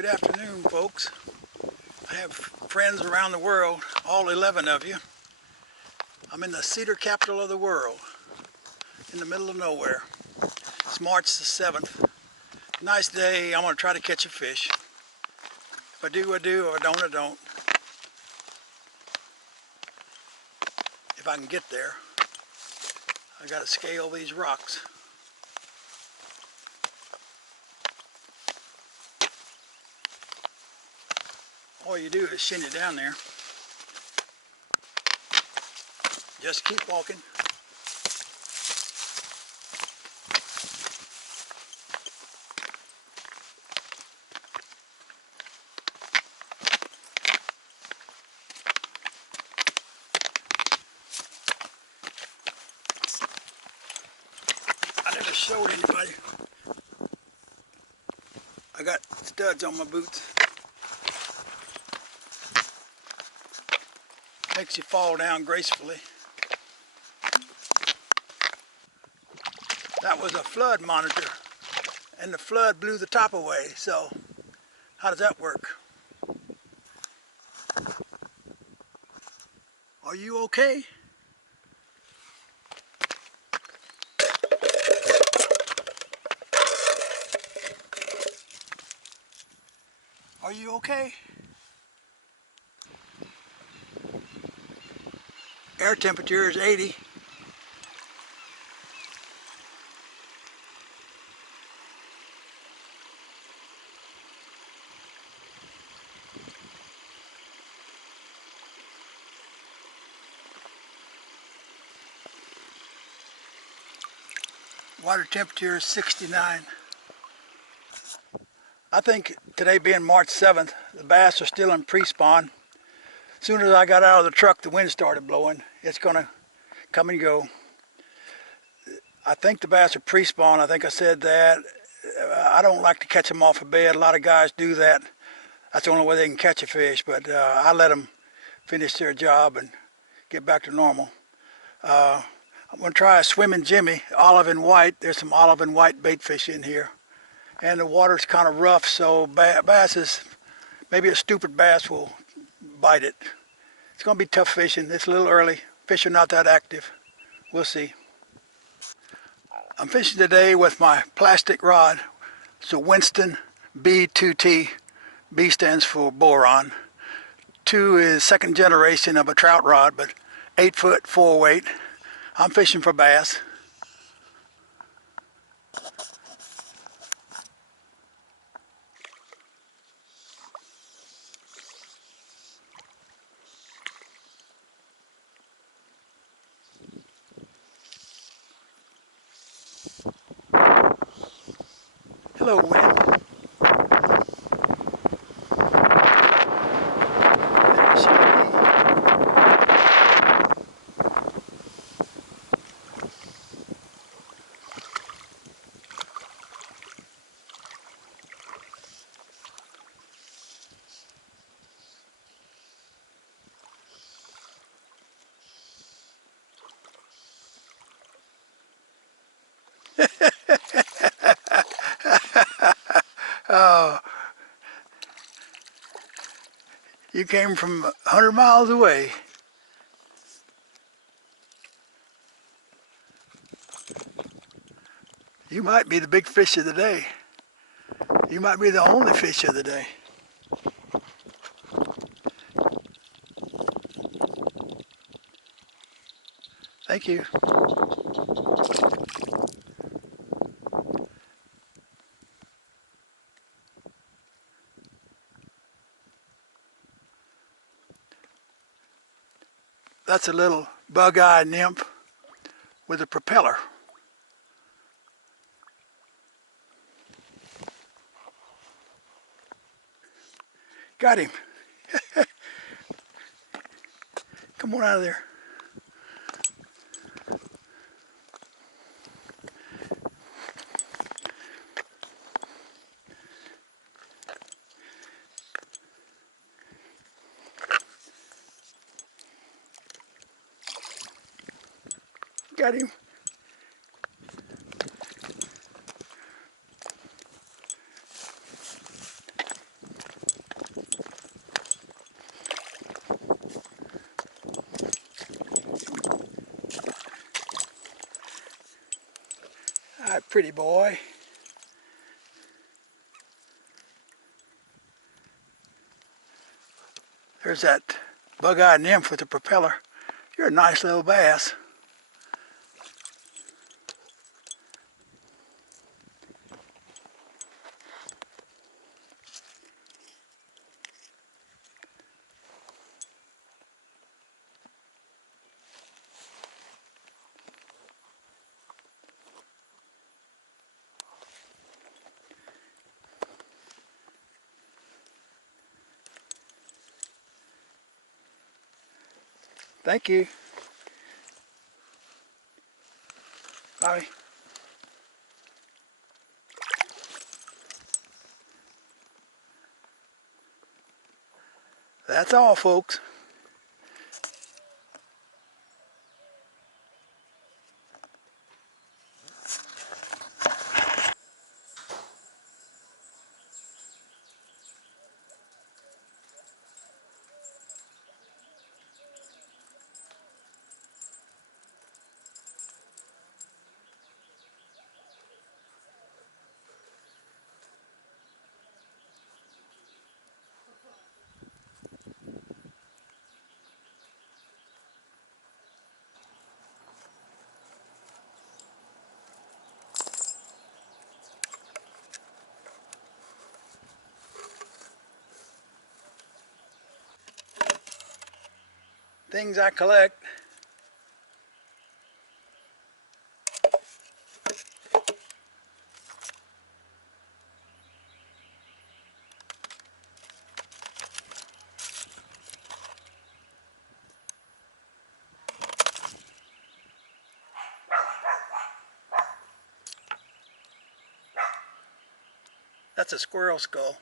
Good afternoon, folks. I have friends around the world, all 11 of you. I'm in the cedar capital of the world, in the middle of nowhere. It's March the 7th. Nice day. I'm going to try to catch a fish. If I do, I do. If I don't, I don't. If I can get there. I got to scale these rocks. All you do is shin it down there. Just keep walking. I never showed anybody. I got studs on my boots. Makes you fall down gracefully. That was a flood monitor, and the flood blew the top away, so how does that work? Are you okay? Are you okay? Air temperature is 80. Water temperature is 69. I think today being March 7th, the bass are still in pre-spawn. As soon as I got out of the truck, the wind started blowing. It's gonna come and go. I think the bass are pre-spawn. I think I said that. I don't like to catch them off a bed. A lot of guys do that. That's the only way they can catch a fish, but I let them finish their job and get back to normal. I'm going to try a swimming Jimmy, olive and white. There's some olive and white bait fish in here. And the water's kind of rough, so maybe a stupid bass will bite it. It's going to be tough fishing. It's a little early. Fish are not that active. We'll see. I'm fishing today with my plastic rod. It's a Winston B2T. B stands for boron. 2 is second generation of a trout rod, but 8-foot 4-weight. I'm fishing for bass. Hello, wind. Oh, you came from 100 miles away. You might be the big fish of the day. You might be the only fish of the day. Thank you. That's a little bug-eyed nymph with a propeller. Got him. Come on out of there. Got him. that pretty boy. There's that bug-eyed nymph with the propeller. You're a nice little bass. Thank you. Bye. That's all, folks. Things I collect. That's a squirrel skull.